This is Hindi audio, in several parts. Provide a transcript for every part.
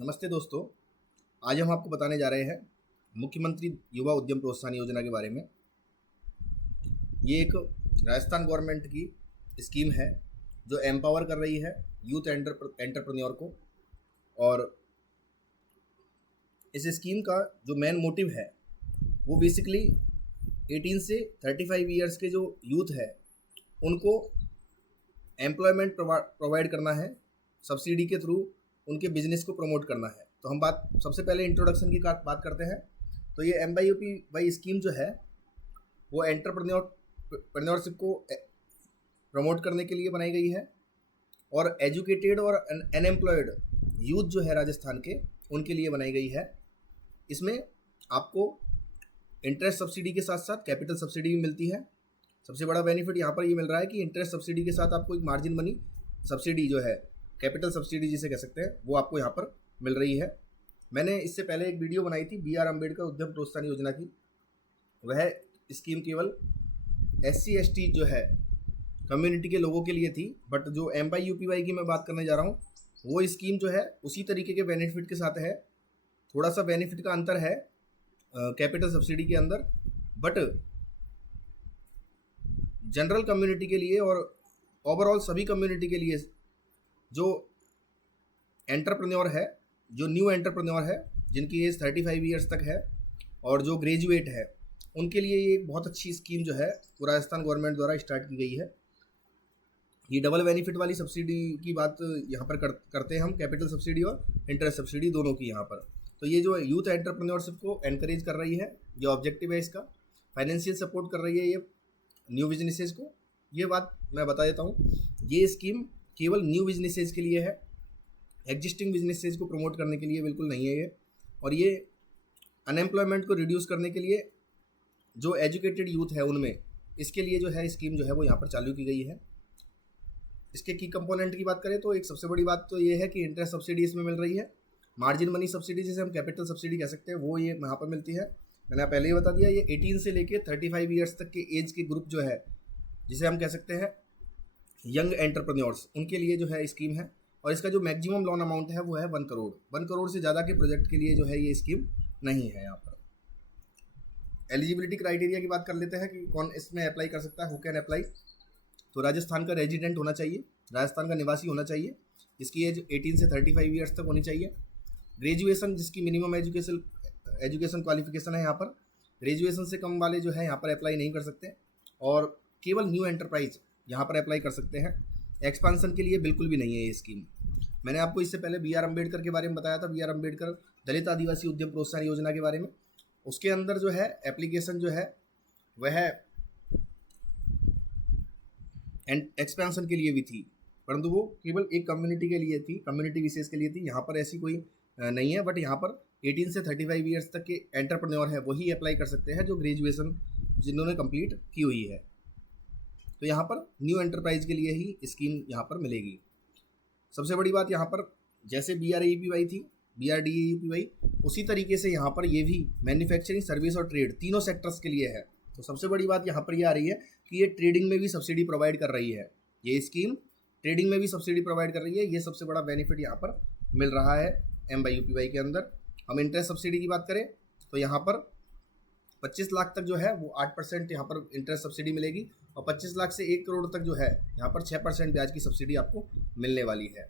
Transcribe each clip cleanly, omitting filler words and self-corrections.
नमस्ते दोस्तों। आज हम आपको बताने जा रहे हैं मुख्यमंत्री युवा उद्यम प्रोत्साहन योजना के बारे में। ये एक राजस्थान गवर्नमेंट की स्कीम है जो एम्पावर कर रही है यूथ एंटरप्रेन्योर को। और इस स्कीम का जो मेन मोटिव है वो बेसिकली 18 से 35 ईयर्स के जो यूथ है उनको एम्प्लॉयमेंट प्रोवाइड करना है, सब्सिडी के थ्रू उनके बिजनेस को प्रमोट करना है। तो हम सबसे पहले इंट्रोडक्शन की बात करते हैं। तो ये MYUPY स्कीम जो है वो एंटरप्रेन्योरशिप को प्रमोट करने के लिए बनाई गई है और एजुकेटेड और अनएम्प्लॉयड यूथ जो है राजस्थान के उनके लिए बनाई गई है। इसमें आपको इंटरेस्ट सब्सिडी के साथ साथ कैपिटल सब्सिडी भी मिलती है। सबसे बड़ा बेनिफिट यहाँ पर ये मिल रहा है कि इंटरेस्ट सब्सिडी के साथ आपको एक मार्जिन मनी सब्सिडी जो है, कैपिटल सब्सिडी जिसे कह सकते हैं, वो आपको यहाँ पर मिल रही है। मैंने इससे पहले एक वीडियो बनाई थी BR अम्बेडकर उद्यम प्रोत्साहन योजना की। वह स्कीम केवल SC ST जो है कम्युनिटी के लोगों के लिए थी, बट जो MYUPY की मैं बात करने जा रहा हूँ वो स्कीम जो है उसी तरीके के बेनिफिट के साथ है। थोड़ा सा बेनिफिट का अंतर है कैपिटल सब्सिडी के अंदर, बट जनरल कम्युनिटी के लिए और ओवरऑल सभी कम्युनिटी के लिए जो एंटरप्रेन्योर है, जो न्यू एंटरप्रेन्योर है, जिनकी एज 35 ईयर्स तक है और जो ग्रेजुएट है, उनके लिए ये एक बहुत अच्छी स्कीम जो है वो राजस्थान गवर्नमेंट द्वारा स्टार्ट की गई है। ये डबल बेनिफिट वाली सब्सिडी की बात यहाँ पर करते हैं हम, कैपिटल सब्सिडी और इंटरेस्ट सब्सिडी दोनों की यहाँ पर। तो ये जो यूथ एंटरप्रेन्योरशिप को एनकरेज कर रही है, ये ऑब्जेक्टिव है इसका। फाइनेंशियल सपोर्ट कर रही है ये न्यू बिजनेसेस को। ये बात मैं बता देता हूँ, ये स्कीम केवल न्यू बिजनेसेस के लिए है, एग्जिस्टिंग बिजनेसेस को प्रमोट करने के लिए बिल्कुल नहीं है ये। और ये अनएम्प्लॉयमेंट को रिड्यूस करने के लिए जो एजुकेटेड यूथ है उनमें, इसके लिए जो है स्कीम जो है वो यहाँ पर चालू की गई है। इसके की कंपोनेंट की बात करें तो एक सबसे बड़ी बात तो ये है कि इंटरेस्ट सब्सिडी इसमें मिल रही है। मार्जिन मनी सब्सिडी जिसे हम कैपिटल सब्सिडी कह सकते हैं वो ये यहाँ पर मिलती है। मैंने पहले ही बता दिया, ये 18 से लेके 35 ईयर्स तक के एज के ग्रुप जो है, जिसे हम कह सकते हैं यंग एंटरप्रेन्योर्स, उनके लिए जो है स्कीम है। और इसका जो मैक्सिमम लोन अमाउंट है वो है 1 करोड़। 1 करोड़ से ज़्यादा के प्रोजेक्ट के लिए जो है ये स्कीम नहीं है। यहाँ पर एलिजिबिलिटी क्राइटेरिया की बात कर लेते हैं कि कौन इसमें अप्लाई कर सकता है, हु कैन अप्लाई। तो राजस्थान का रेजिडेंट होना चाहिए, राजस्थान का निवासी होना चाहिए, इसकी एज 18 से 35 ईयर्स तक होनी चाहिए। ग्रेजुएशन जिसकी मिनिमम एजुकेशन क्वालिफिकेशन है, यहाँ पर ग्रेजुएशन से कम वाले जो है यहाँ पर अप्लाई नहीं कर सकते और केवल न्यू एंटरप्राइज यहाँ पर अप्लाई कर सकते हैं। एक्सपांसन के लिए बिल्कुल भी नहीं है ये स्कीम। मैंने आपको इससे पहले BR अम्बेडकर के बारे में बताया था, BR अम्बेडकर दलित आदिवासी उद्यम प्रोत्साहन योजना के बारे में। उसके अंदर जो है एप्लीकेशन जो है वह एक्सपेंशन के लिए भी थी, परंतु वो केवल एक कम्युनिटी के लिए थी, कम्युनिटी विशेष के लिए थी। यहाँ पर ऐसी कोई नहीं है, बट यहाँ पर 18 से 35 ईयर्स तक के एंटरप्रेन्योर है वही अप्लाई कर सकते हैं जो ग्रेजुएशन जिन्होंने कंप्लीट की हुई है। तो यहाँ पर न्यू एंटरप्राइज के लिए ही स्कीम यहाँ पर मिलेगी। सबसे बड़ी बात यहाँ पर, जैसे BRAEPY थी, BRDAEPY, उसी तरीके से यहाँ पर ये भी मैन्युफैक्चरिंग, सर्विस और ट्रेड तीनों सेक्टर्स के लिए है। तो सबसे बड़ी बात यहाँ पर ये आ रही है कि ये ट्रेडिंग में भी सब्सिडी प्रोवाइड कर रही है। ये स्कीम ट्रेडिंग में भी सब्सिडी प्रोवाइड कर रही है। ये सबसे बड़ा बेनिफिट यहाँ पर मिल रहा है MYUPY के अंदर। हम इंटरेस्ट सब्सिडी की बात करें तो यहाँ पर 25 लाख तक जो है वो 8% यहाँ पर इंटरेस्ट सब्सिडी मिलेगी और 25 लाख से 1 करोड़ तक जो है यहाँ पर 6% ब्याज की सब्सिडी आपको मिलने वाली है।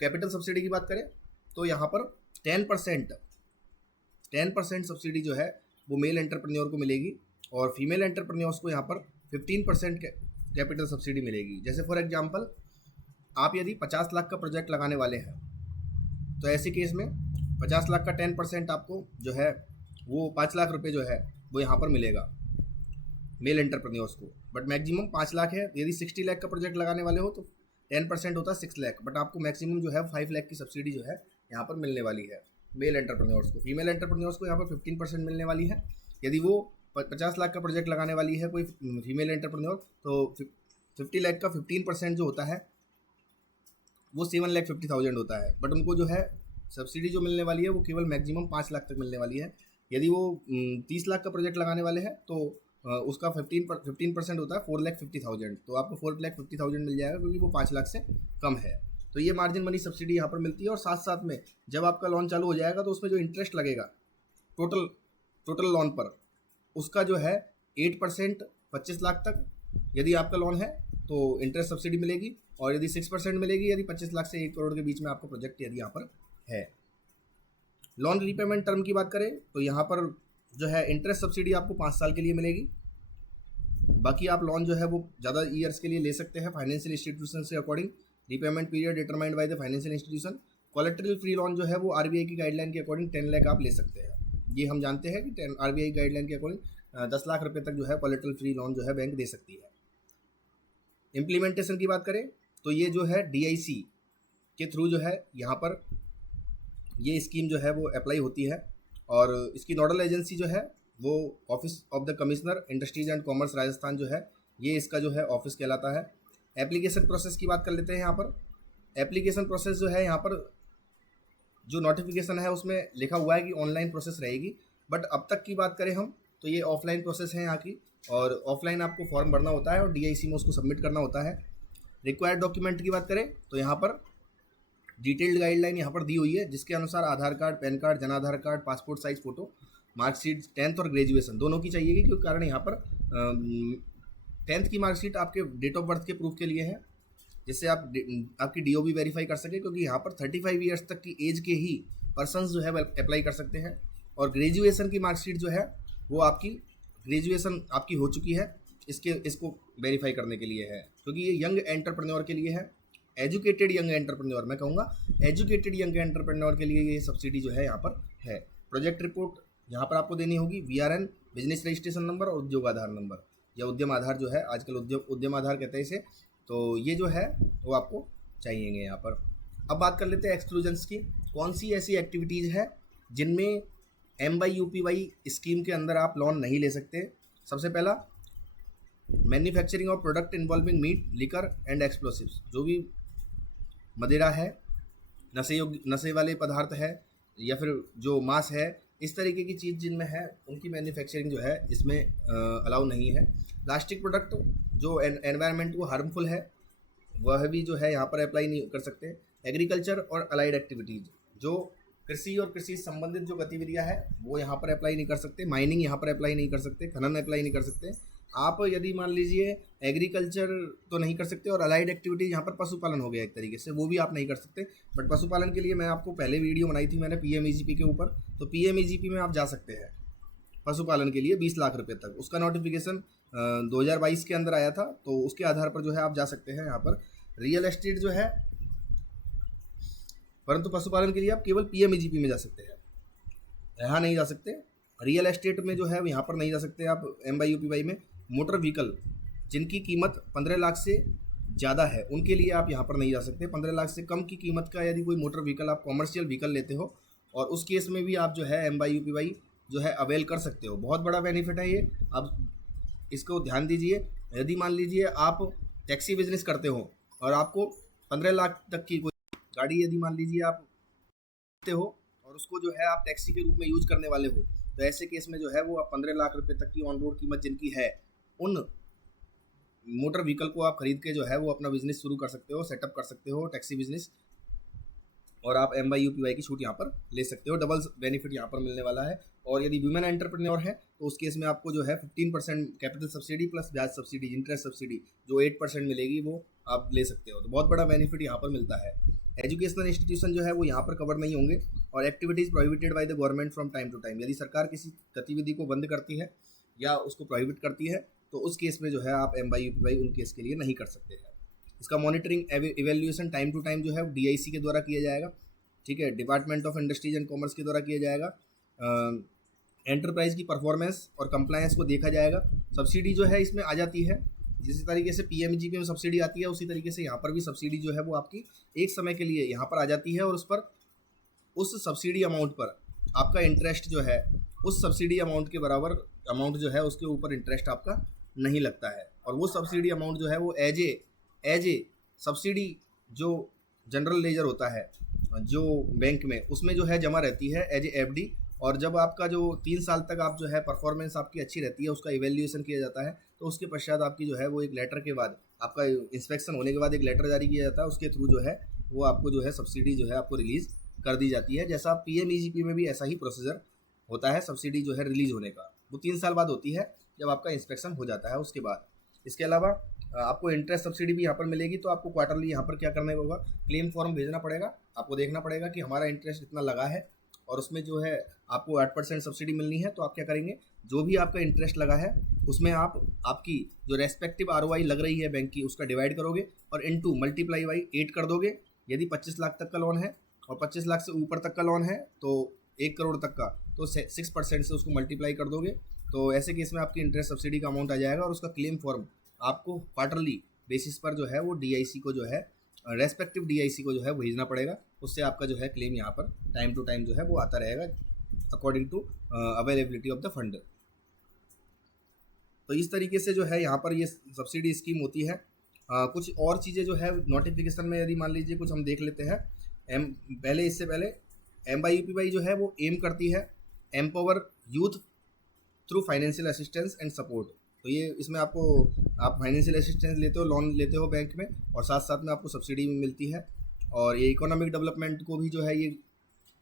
कैपिटल सब्सिडी की बात करें तो यहाँ पर 10% सब्सिडी जो है वो मेल एंटरप्रेन्योर को मिलेगी और फीमेल एंटरप्रेन्योर्स को यहाँ पर 15% कैपिटल सब्सिडी मिलेगी। जैसे फॉर एग्जांपल आप यदि 50 लाख का प्रोजेक्ट लगाने वाले हैं तो ऐसे केस में 50 लाख का 10% आपको जो है वो 5 लाख रुपए जो है वो यहाँ पर मिलेगा मेल एंटरप्रेन्योर्स को। बट मैक्सिमम 5 लाख है। यदि 60 लाख का प्रोजेक्ट लगाने वाले हो तो 10% होता है 6 लाख, बट आपको मैक्सिमम जो है 5 लाख की सब्सिडी जो है यहाँ पर मिलने वाली है मेल एंटरप्रेन्योर्स को। फीमेल एंटरप्रेन्योर्स को यहाँ पर 15% मिलने वाली है। यदि वो 50 लाख का प्रोजेक्ट लगाने वाली है कोई फीमेल एंटरप्रेन्योर तो 50 लाख का 15% जो होता है वो 7,50,000 होता है। बट उनको जो है सब्सिडी जो मिलने वाली है वो केवल मैक्सिमम 5 लाख तक मिलने वाली है। यदि वो 30 लाख का प्रोजेक्ट लगाने वाले हैं तो उसका 15% होता है 4,50,000, तो आपको 4,50,000 मिल जाएगा क्योंकि वो 5 लाख से कम है। तो ये मार्जिन मनी सब्सिडी यहाँ पर मिलती है। और साथ साथ में जब आपका लोन चालू हो जाएगा तो उसमें जो इंटरेस्ट लगेगा टोटल लोन पर, उसका जो है 8% 25 लाख तक यदि आपका लोन है तो इंटरेस्ट सब्सिडी मिलेगी, और यदि 6% मिलेगी यदि 25 लाख से 1 करोड़ के बीच में आपका प्रोजेक्ट यदि यहाँ पर है। लोन रीपेमेंट टर्म की बात करें तो यहाँ पर जो है इंटरेस्ट सब्सिडी आपको 5 साल के लिए मिलेगी। बाकी आप लोन जो है वो ज़्यादा ईयर्स के लिए ले सकते हैं फाइनेंशियल इंस्टीट्यूशन से according. Repayment period determined by the financial institution. Collateral free loan जो है वो आरबीआई की गाइडलाइन के अकॉर्डिंग 10 लाख आप ले सकते हैं। ये हम जानते हैं कि आरबीआई गाइडलाइन के अकॉर्डिंग 10 लाख रुपए तक जो है कोलेटरल फ्री लोन जो है बैंक दे सकती है। इम्प्लीमेंटेशन की बात करें तो ये जो है डीआईसी के थ्रू जो है यहाँ पर ये स्कीम जो है वो अप्लाई होती है, और इसकी नोडल एजेंसी जो है वो office of the commissioner industries and commerce Rajasthan जो है ये इसका जो है ऑफिस कहलाता है। एप्लीकेशन प्रोसेस की बात कर लेते हैं। यहाँ पर एप्लीकेशन प्रोसेस जो है यहाँ पर जो नोटिफिकेशन है उसमें लिखा हुआ है कि ऑनलाइन प्रोसेस रहेगी, बट अब तक की बात करें हम तो ये ऑफलाइन प्रोसेस है यहाँ की, और ऑफलाइन आपको फॉर्म भरना होता है और डीआईसी में उसको सबमिट करना होता है। रिक्वायर्ड डॉक्यूमेंट की बात करें तो यहाँ पर डिटेल्ड गाइडलाइन यहाँ पर दी हुई है, जिसके अनुसार आधार card, PAN card, Jan Aadhaar card, passport size photo, marksheet 10th और ग्रेजुएशन दोनों की चाहिएगी, क्योंकि कारण यहाँ पर 10th की मार्कशीट आपके डेट ऑफ बर्थ के प्रूफ के लिए है, जिससे आप आपकी डीओबी वेरीफाई कर सके, क्योंकि यहाँ पर 35 ईयर्स तक की एज के ही पर्सनस जो है अप्लाई कर सकते हैं। और ग्रेजुएशन की मार्कशीट जो है वो आपकी ग्रेजुएशन आपकी हो चुकी है, इसको वेरीफाई करने के लिए है, क्योंकि ये यंग एंटरप्रेन्योर के लिए है। एजुकेटेड यंग एंटरप्रेन्योर, मैं कहूँगा एजुकेटेड यंग एंटरप्रेन्योर के लिए ये सब्सिडी जो है यहाँ पर है। प्रोजेक्ट रिपोर्ट यहाँ पर आपको देनी होगी, वीआरएन, बिजनेस रजिस्ट्रेशन नंबर और उद्योग आधार नंबर, या उद्यम आधार जो है आजकल उद्यम आधार कहते हैं इसे, तो ये जो है वो आपको चाहिएंगे यहाँ पर। अब बात कर लेते हैं एक्सक्लूजन्स की। कौन सी ऐसी एक्टिविटीज़ है जिनमें MYUPY स्कीम के अंदर आप लोन नहीं ले सकते। सबसे पहला, manufacturing of product involving meat, liquor and explosives, जो भी मदिरा है, नशे वाले पदार्थ है, या फिर जो मांस है, इस तरीके की चीज़ जिनमें है उनकी मैन्युफैक्चरिंग जो है इसमें अलाउ नहीं है। प्लास्टिक प्रोडक्ट जो एनवायरनमेंट को हार्मफुल है वह भी जो है यहाँ पर अप्लाई नहीं कर सकते। एग्रीकल्चर और अलाइड एक्टिविटीज़, जो कृषि और कृषि संबंधित जो गतिविधियाँ है वो यहाँ पर अप्लाई नहीं कर सकते। माइनिंग यहाँ पर अप्लाई नहीं कर सकते, खनन अप्लाई नहीं कर सकते। आप यदि मान लीजिए एग्रीकल्चर तो नहीं कर सकते, और अलाइड एक्टिविटीज़ यहाँ पर पशुपालन हो गया एक तरीके से, वो भी आप नहीं कर सकते। बट पशुपालन के लिए मैं आपको पहले वीडियो बनाई थी मैंने PMEGP के ऊपर, तो PMEGP में आप जा सकते हैं पशुपालन के लिए 20 लाख रुपए तक। उसका नोटिफिकेशन 2022 के अंदर आया था, तो उसके आधार पर जो है आप जा सकते हैं यहाँ पर। रियल एस्टेट जो है, परंतु पशुपालन के लिए आप केवल PMEGP में जा सकते हैं, यहाँ नहीं जा सकते। रियल एस्टेट में जो है यहाँ पर नहीं जा सकते आप MYUPY में। मोटर व्हीकल जिनकी कीमत 15 लाख से ज़्यादा है उनके लिए आप यहाँ पर नहीं जा सकते। 15 लाख से कम की कीमत का यदि कोई मोटर व्हीकल आप कॉमर्शियल व्हीकल लेते हो, और उस केस में भी आप जो है MYUPY जो है अवेल कर सकते हो। बहुत बड़ा बेनिफिट है ये, आप इसको ध्यान दीजिए। यदि मान लीजिए आप टैक्सी बिजनेस करते हो और आपको 15 लाख तक की कोई गाड़ी यदि मान लीजिए आप लेते हो और उसको जो है आप टैक्सी के रूप में यूज करने वाले हो, तो ऐसे केस में जो है वो आप 15 लाख रुपए तक की ऑन रोड कीमत जिनकी है, उन मोटर व्हीकल को आप खरीद के जो है वो अपना बिजनेस शुरू कर सकते हो, सेटअप कर सकते हो टैक्सी बिजनेस, और आप MYUPY की छूट यहाँ पर ले सकते हो। डबल बेनिफिट यहाँ पर मिलने वाला है। और यदि वुमेन एंटरप्रेन्योर है तो उस केस में आपको जो है 15% कैपिटल सब्सिडी प्लस ब्याज सब्सिडी, इंटरेस्ट सब्सिडी जो 8% मिलेगी वो आप ले सकते हो। तो बहुत बड़ा बेनिफिट यहाँ पर मिलता है। एजुकेशनल इंस्टीट्यूशन जो है वो यहाँ पर कवर नहीं होंगे, और activities prohibited by the government from time to time, यदि सरकार किसी गतिविधि को बंद करती है या उसको प्रोहिबिट करती है तो उस केस में जो है आप MYUPY उन केस के लिए नहीं कर सकते हैं। इसका monitoring evaluation time to time जो है DIC के द्वारा किया जाएगा, ठीक है, department of industries and commerce के द्वारा किया जाएगा। एंटरप्राइज की परफॉर्मेंस और कंप्लायंस को देखा जाएगा। सब्सिडी जो है इसमें आ जाती है, जिस तरीके से PMEGP में सब्सिडी आती है उसी तरीके से यहाँ पर भी सब्सिडी जो है वो आपकी एक समय के लिए यहाँ पर आ जाती है, और उस सब्सिडी अमाउंट पर आपका इंटरेस्ट जो है उस सब्सिडी अमाउंट के बराबर अमाउंट जो है उसके ऊपर इंटरेस्ट आपका नहीं लगता है। और वो सब्सिडी अमाउंट जो है वो एज ए सब्सिडी जो जनरल लेजर होता है जो बैंक में, उसमें जो है जमा रहती है एज ए FD। और जब आपका जो 3 साल तक आप जो है परफॉर्मेंस आपकी अच्छी रहती है, उसका इवेल्यूएशन किया जाता है, तो उसके पश्चात आपकी जो है वो एक लेटर के बाद, आपका इंस्पेक्शन होने के बाद एक लेटर जारी किया जाता है, उसके थ्रू जो है वो आपको जो है सब्सिडी जो है आपको रिलीज़ कर दी जाती है। जैसा पीएमईजीपी में भी ऐसा ही प्रोसीजर होता है सब्सिडी जो है रिलीज़ होने का, वो 3 साल बाद होती है जब आपका इंस्पेक्शन हो जाता है उसके बाद। इसके अलावा आपको इंटरेस्ट सब्सिडी भी यहाँ पर मिलेगी, तो आपको क्वार्टरली यहाँ पर क्या करना होगा, क्लेम फॉर्म भेजना पड़ेगा। आपको देखना पड़ेगा कि हमारा इंटरेस्ट इतना लगा है और उसमें जो है आपको 8% सब्सिडी मिलनी है। तो आप क्या करेंगे, जो भी आपका इंटरेस्ट लगा है उसमें आप आपकी जो रेस्पेक्टिव आरओआई लग रही है बैंक की उसका डिवाइड करोगे और इनटू मल्टीप्लाई बाई 8 कर दोगे। यदि 25 लाख तक का लोन है और 25 लाख से ऊपर तक का लोन है तो 1 करोड़ तक का, तो 6% से उसको मल्टीप्लाई कर दोगे। तो ऐसे केस में आपकी इंटरेस्ट सब्सिडी का अमाउंट आ जाएगा और उसका क्लेम फॉर्म आपको क्वार्टरली बेसिस पर जो है वो डीआईसी को जो है रेस्पेक्टिव डीआईसी को जो है भेजना पड़ेगा। उससे आपका जो है क्लेम यहाँ पर टाइम टू टाइम जो है वो आता रहेगा according to availability of the fund. तो इस तरीके से जो है यहाँ पर ये सब्सिडी स्कीम होती है। कुछ और चीज़ें जो है नोटिफिकेशन में यदि मान लीजिए कुछ हम देख लेते हैं। इससे पहले MYUPY जो है वो एम करती है empower youth through financial assistance and support. तो ये इसमें आपको आप फाइनेंशियल असिस्टेंस लेते हो, लोन लेते हो बैंक में, और साथ साथ में आपको सब्सिडी भी मिलती है। और ये इकोनॉमिक डेवलपमेंट को भी जो है ये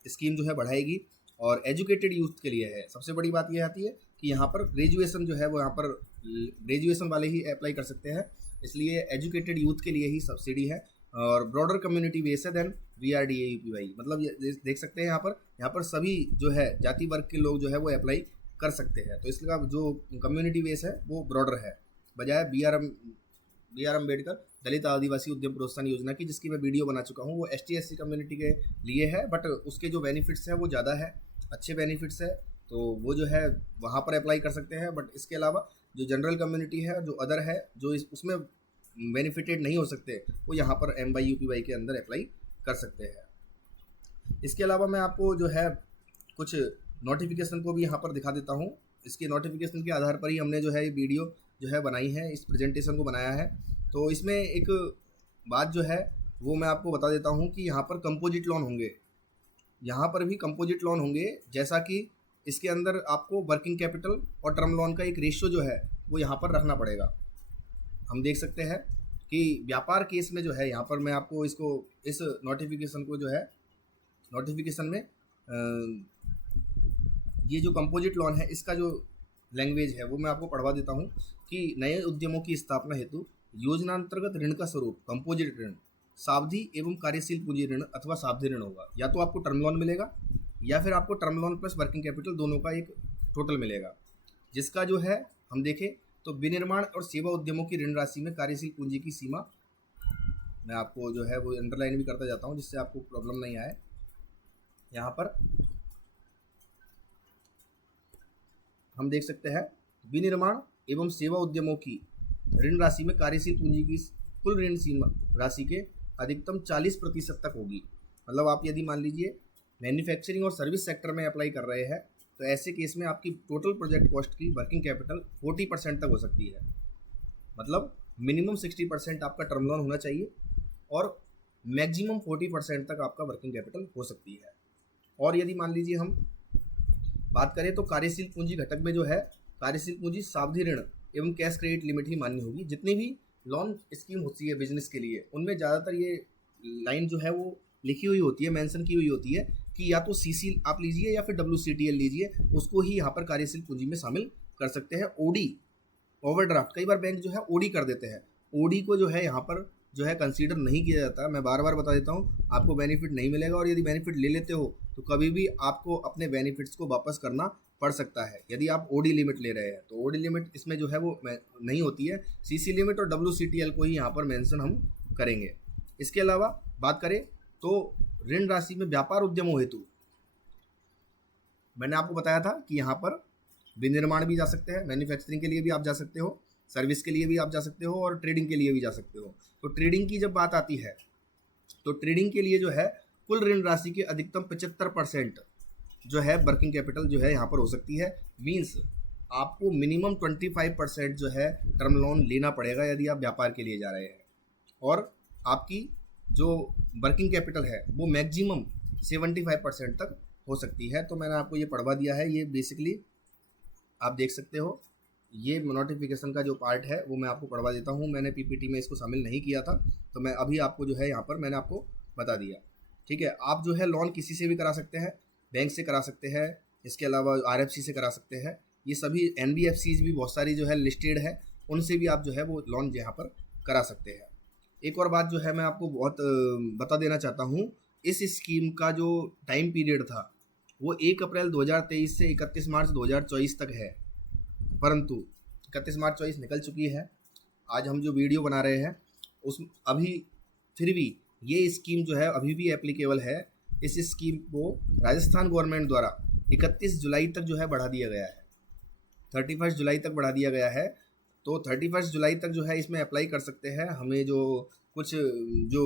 स्कीम जो है बढ़ाएगी और एजुकेटेड यूथ के लिए है। सबसे बड़ी बात ये आती है कि यहाँ पर ग्रेजुएशन जो है वो यहाँ पर ग्रेजुएशन वाले ही अप्लाई कर सकते हैं, इसलिए एजुकेटेड यूथ के लिए ही सब्सिडी है। और ब्रॉडर कम्युनिटी बेस है देन VRDAUPY, मतलब ये देख सकते हैं यहाँ पर सभी जो है जाति वर्ग के लोग जो है वो अप्लाई कर सकते हैं। तो इसका जो कम्युनिटी बेस है वो ब्रॉडर है, बजाय BR अम्बेडकर दलित आदिवासी उद्यम प्रोत्साहन योजना की, जिसकी मैं वीडियो बना चुका हूँ। वो ST/SC कम्युनिटी के लिए है, बट उसके जो बेनिफिट्स हैं वो ज़्यादा है, अच्छे बेनिफिट्स है, तो वो जो है वहाँ पर अप्लाई कर सकते हैं। बट इसके अलावा जो जनरल कम्युनिटी है, जो अदर है, जो उसमें बेनिफिटेड नहीं हो सकते, वो यहाँ पर MYUPY के अंदर अप्लाई कर सकते हैं। इसके अलावा मैं आपको जो है कुछ नोटिफिकेशन को भी यहाँ पर दिखा देता हूँ। इसके नोटिफिकेशन के आधार पर ही हमने जो है ये वीडियो जो है बनाई है, इस प्रेजेंटेशन को बनाया है। तो इसमें एक बात जो है वो मैं आपको बता देता हूँ कि यहाँ पर कंपोजिट लोन होंगे, यहाँ पर भी कंपोजिट लोन होंगे, जैसा कि इसके अंदर आपको वर्किंग कैपिटल और टर्म लोन का एक रेशियो जो है वो यहाँ पर रखना पड़ेगा। हम देख सकते हैं कि व्यापार केस में जो है यहाँ पर मैं आपको इस नोटिफिकेशन को जो है नोटिफिकेशन में ये जो कंपोजिट लोन है इसका जो लैंग्वेज है वो मैं आपको पढ़वा देता हूँ कि नए उद्यमों की स्थापना हेतु योजनांतर्गत ऋण का स्वरूप कंपोजिट ऋण, सावधि एवं कार्यशील पूंजी ऋण अथवा सावधि ऋण होगा। या तो आपको टर्म लोन मिलेगा या फिर आपको term loan plus working capital दोनों का एक टोटल मिलेगा, जिसका जो है हम देखें तो विनिर्माण और सेवा उद्यमों की ऋण राशि में कार्यशील पूंजी की सीमा, मैं आपको जो है वो अंडरलाइन भी करता जाता हूँ जिससे आपको प्रॉब्लम नहीं आए। यहाँ पर हम देख सकते हैं विनिर्माण एवं सेवा उद्यमों की ऋण राशि में कार्यशील पूंजी की कुल ऋण सीमा राशि के अधिकतम 40% तक होगी। मतलब आप यदि मान लीजिए मैन्युफैक्चरिंग और सर्विस सेक्टर में अप्लाई कर रहे हैं तो ऐसे केस में आपकी टोटल प्रोजेक्ट कॉस्ट की वर्किंग कैपिटल 40% तक हो सकती है। मतलब मिनिमम 60% आपका टर्म लोन होना चाहिए और मैक्सिमम 40% तक आपका वर्किंग कैपिटल हो सकती है। और यदि मान लीजिए हम बात करें तो कार्यशील पूंजी घटक में जो है कार्यशील पूंजी सावधि ऋण एवं कैश क्रेडिट लिमिट ही मान्य होगी। जितनी भी लोन स्कीम होती है बिजनेस के लिए उनमें ज़्यादातर ये लाइन जो है वो लिखी हुई होती है, मेंशन की हुई होती है कि या तो CC आप लीजिए या फिर WCTL लीजिए, उसको ही यहाँ पर कार्यशील पूंजी में शामिल कर सकते हैं। OD ओवरड्राफ्ट कई बार बैंक जो है OD कर देते हैं, OD को जो है यहाँ पर जो है कंसीडर नहीं किया जाता। मैं बार बार बता देता हूँ, आपको बेनिफिट नहीं मिलेगा और यदि बेनिफिट ले लेते हो तो कभी भी आपको अपने बेनिफिट्स को वापस करना पड़ सकता है यदि आप OD लिमिट ले रहे हैं। तो OD लिमिट इसमें जो है वो नहीं होती है, CC लिमिट और WCTL को ही यहाँ पर मेंशन हम करेंगे। इसके अलावा बात करें तो ऋण राशि में व्यापार उद्यमों हेतु मैंने आपको बताया था कि यहाँ पर विनिर्माण भी जा सकते हैं, मैन्युफैक्चरिंग के लिए भी आप जा सकते हो, सर्विस के लिए भी आप जा सकते हो और ट्रेडिंग के लिए भी जा सकते हो। तो ट्रेडिंग की जब बात आती है तो ट्रेडिंग के लिए जो है कुल ऋण राशि के अधिकतम 75% जो है वर्किंग कैपिटल जो है यहाँ पर हो सकती है। मीन्स आपको मिनिमम 25% जो है टर्म लोन लेना पड़ेगा यदि आप व्यापार के लिए जा रहे हैं, और आपकी जो वर्किंग कैपिटल है वो मैक्सिमम 75% तक हो सकती है। तो मैंने आपको ये पढ़वा दिया है, ये बेसिकली आप देख सकते हो। ये नोटिफिकेशन का जो पार्ट है वो मैं आपको पढ़वा देता हूँ। मैंने PPT में इसको शामिल नहीं किया था, तो मैं अभी आपको जो है यहाँ पर मैंने आपको बता दिया। ठीक है, आप जो है लोन किसी से भी करा सकते हैं, बैंक से करा सकते हैं, इसके अलावा RFC से करा सकते हैं, ये सभी NBFCs भी बहुत सारी जो है लिस्टेड है, उनसे भी आप जो है वो लोन यहाँ पर करा सकते हैं। एक और बात जो है मैं आपको बहुत बता देना चाहता हूँ, इस स्कीम का जो टाइम पीरियड था वो 1 अप्रैल 2023 से 31 मार्च 2024 तक है, परंतु 31 मार्च 24 निकल चुकी है। आज हम जो वीडियो बना रहे हैं उस अभी फिर भी ये स्कीम जो है अभी भी एप्लीकेबल है। इस स्कीम को राजस्थान गवर्नमेंट द्वारा 31 जुलाई तक जो है बढ़ा दिया गया है, 31 जुलाई तक बढ़ा दिया गया है। तो 31 जुलाई तक जो है इसमें अप्लाई कर सकते हैं। हमें जो कुछ जो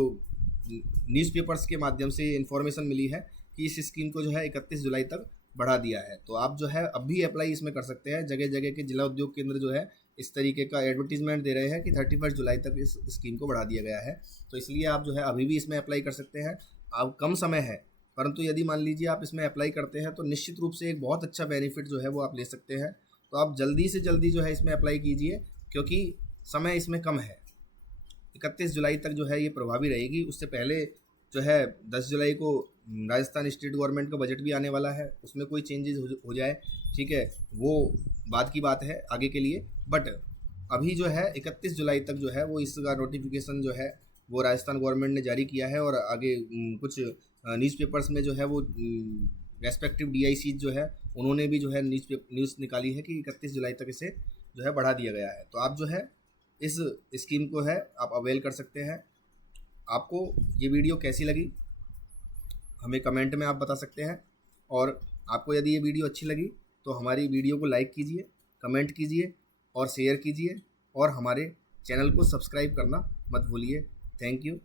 न्यूज़पेपर्स के माध्यम से इन्फॉर्मेशन मिली है कि इस स्कीम को जो है 31 जुलाई तक बढ़ा दिया है, तो आप जो है अब भी अप्लाई इसमें कर सकते हैं। जगह जगह के जिला उद्योग केंद्र जो है इस तरीके का एडवर्टीजमेंट दे रहे हैं कि 31 जुलाई तक इस स्कीम को बढ़ा दिया गया है, तो इसलिए आप जो है अभी भी इसमें अप्लाई कर सकते हैं। अब कम समय है, परंतु यदि मान लीजिए आप इसमें अप्लाई करते हैं तो निश्चित रूप से एक बहुत अच्छा बेनिफिट जो है वो आप ले सकते हैं। तो आप जल्दी से जल्दी जो है इसमें अप्लाई कीजिए, क्योंकि समय इसमें कम है। 31 जुलाई तक जो है ये प्रभावी रहेगी। उससे पहले जो है 10 जुलाई को राजस्थान स्टेट गवर्नमेंट का बजट भी आने वाला है, उसमें कोई चेंजेस हो जाए, ठीक है, वो बाद की बात है आगे के लिए। बट अभी जो है 31 जुलाई तक जो है वो इसका नोटिफिकेशन जो है वो राजस्थान गवर्नमेंट ने जारी किया है, और आगे कुछ न्यूज़पेपर्स में जो है वो रेस्पेक्टिव DIC जो है उन्होंने भी जो है न्यूज़ निकाली है कि 31 जुलाई तक इसे जो है बढ़ा दिया गया है। तो आप जो है इस स्कीम को है आप अवेल कर सकते हैं। आपको ये वीडियो कैसी लगी हमें कमेंट में आप बता सकते हैं, और आपको यदि ये वीडियो अच्छी लगी तो हमारी वीडियो को लाइक कीजिए, कमेंट कीजिए और शेयर कीजिए, और हमारे चैनल को सब्सक्राइब करना मत भूलिए। Thank you.